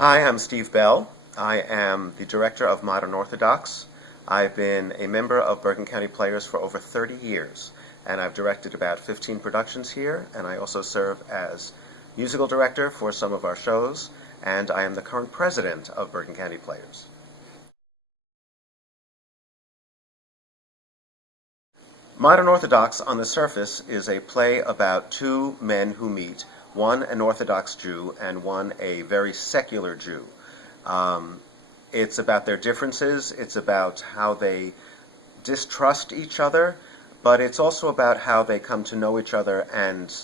Hi, I'm Steve Bell. I am the director of Modern Orthodox. I've been a member of Bergen County Players for over 30 years, and I've directed about 15 productions here, and I also serve as musical director for some of our shows, and I am the current president of Bergen County Players. Modern Orthodox, on the surface, is a play about two men who meet, one an Orthodox Jew and one a very secular Jew. It's about their differences, it's about how they distrust each other, but it's also about how they come to know each other and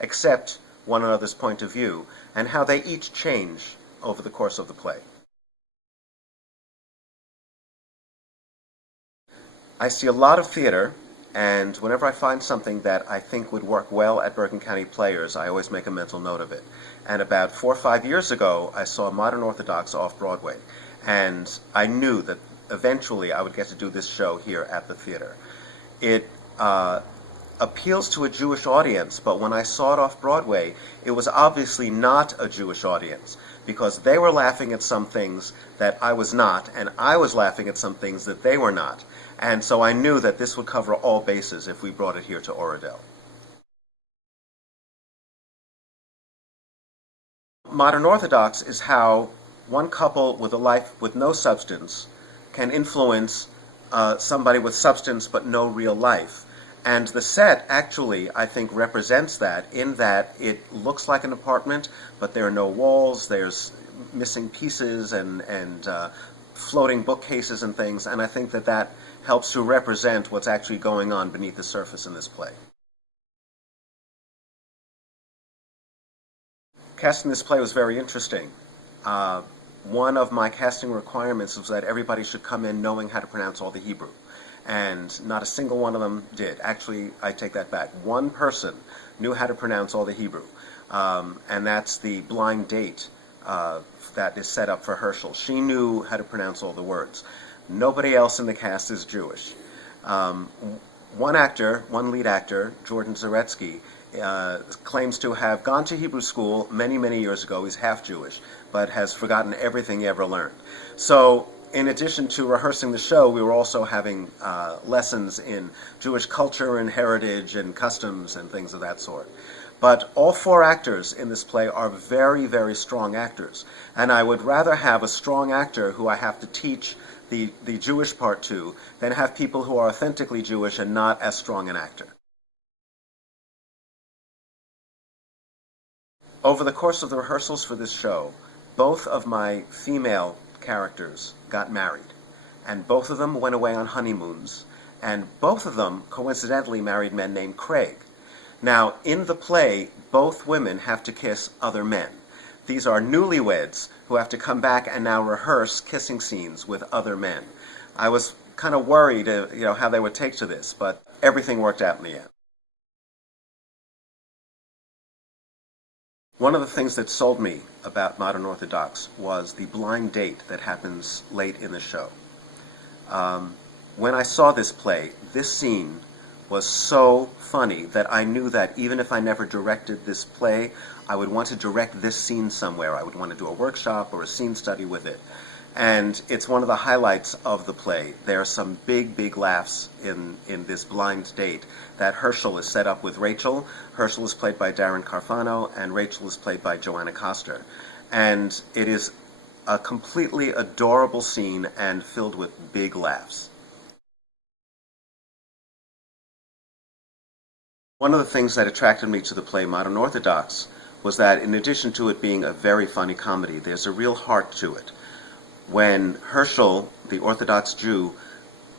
accept one another's point of view, and how they each change over the course of the play. I see a lot of theater, and whenever I find something that I think would work well at Bergen County Players, I always make a mental note of it. And about 4 or 5 years ago, I saw Modern Orthodox off-Broadway, and I knew that eventually I would get to do this show here at the theater. It appeals to a Jewish audience, but when I saw it off-Broadway, it was obviously not a Jewish audience, because they were laughing at some things that I was not, and I was laughing at some things that they were not. And so I knew that this would cover all bases if we brought it here to Oradell. Modern Orthodox is how one couple with a life with no substance can influence somebody with substance but no real life. And the set actually, I think, represents that, in that it looks like an apartment, but there are no walls, there's missing pieces and floating bookcases and things, and I think that that helps to represent what's actually going on beneath the surface in this play. Casting this play was very interesting. One of my casting requirements was that everybody should come in knowing how to pronounce all the Hebrew, and not a single one of them did. Actually, I take that back. One person knew how to pronounce all the Hebrew, and that's the blind date that is set up for Herschel. She knew how to pronounce all the words. Nobody else in the cast is Jewish. One lead actor, Jordan Zaretsky, claims to have gone to Hebrew school many, many years ago. He's half Jewish, but has forgotten everything he ever learned. So, in addition to rehearsing the show, we were also having lessons in Jewish culture and heritage and customs and things of that sort. But all 4 actors in this play are very, very strong actors. And I would rather have a strong actor who I have to teach the Jewish part to than have people who are authentically Jewish and not as strong an actor. Over the course of the rehearsals for this show, both of my female characters got married, and both of them went away on honeymoons, and both of them coincidentally married men named Craig. Now, in the play, both women have to kiss other men. These are newlyweds who have to come back and now rehearse kissing scenes with other men. I was kind of worried, how they would take to this, but everything worked out in the end. One of the things that sold me about Modern Orthodox was the blind date that happens late in the show. When I saw this play, this scene was so funny that I knew that even if I never directed this play, I would want to direct this scene somewhere. I would want to do a workshop or a scene study with it. And it's one of the highlights of the play. There are some big, big laughs in this blind date that Herschel is set up with Rachel. Herschel is played by Darren Carfano, and Rachel is played by Joanna Coster. And it is a completely adorable scene and filled with big laughs. One of the things that attracted me to the play Modern Orthodox was that in addition to it being a very funny comedy, there's a real heart to it. When Herschel, the Orthodox Jew,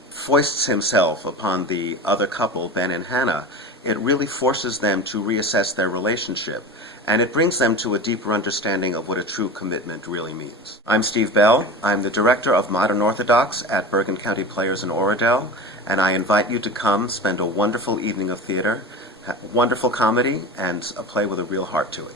foists himself upon the other couple, Ben and Hannah, it really forces them to reassess their relationship, and it brings them to a deeper understanding of what a true commitment really means. I'm Steve Bell. I'm the director of Modern Orthodox at Bergen County Players in Oradell, and I invite you to come spend a wonderful evening of theater, wonderful comedy, and a play with a real heart to it.